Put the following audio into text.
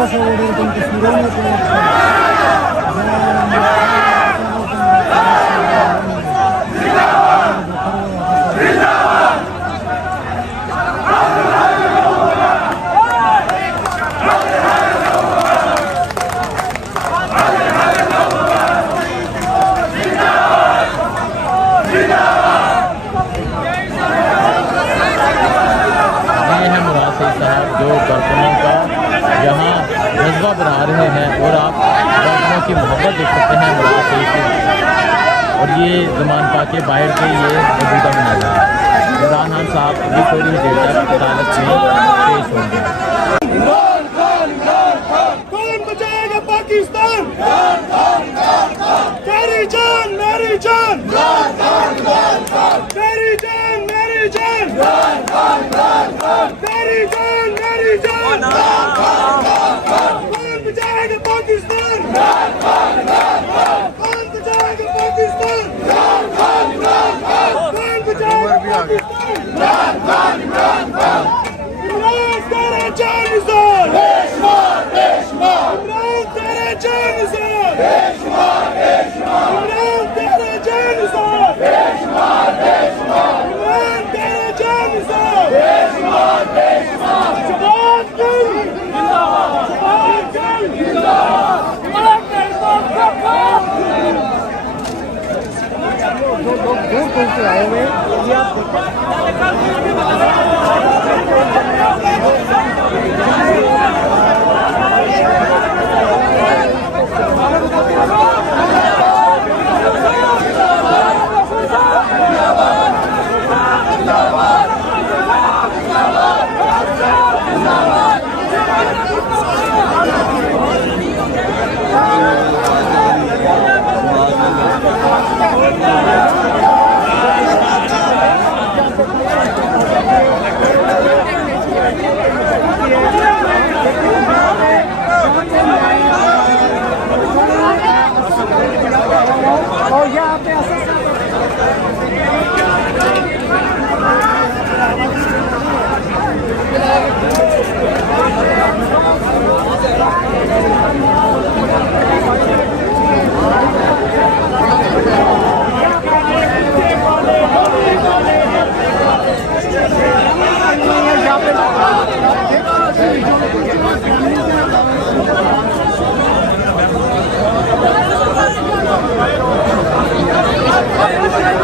कसं ओढेल पण ते फिरवून जो दर्शकों का यहाँ जज्बा बना रहे हैं और आप दर्शकों की मोहब्बत देख सकते हैं मुराद सईद की। और ये ज़मान पाक के बाहर के ये मौजूदा मनाज़र इमरान खान साहब अभी थोड़ी ही देर तक अदालत में पेश होंगे। कौन बचाएगा पाकिस्तान? तेरी जान मेरी जान, तेरी जान मेरी जान, तेरी जान मेरी जान। कौन बचाएगा पाकिस्तान? कौन बचाएगा पाकिस्तान? कौन बचाएगा पाकिस्तान? इमरान तेरा जानिसार, इमरान तेरा जानिसार, इमरान तेरा जानिसार, इमरान तेरा जानिसार। जवान दिल जिंदाबाद, जवान दिल जिंदाबाद, इमरान तेरा जानिसार। दूर से आए हुए ये आप और यहाँ पे यहाँ पे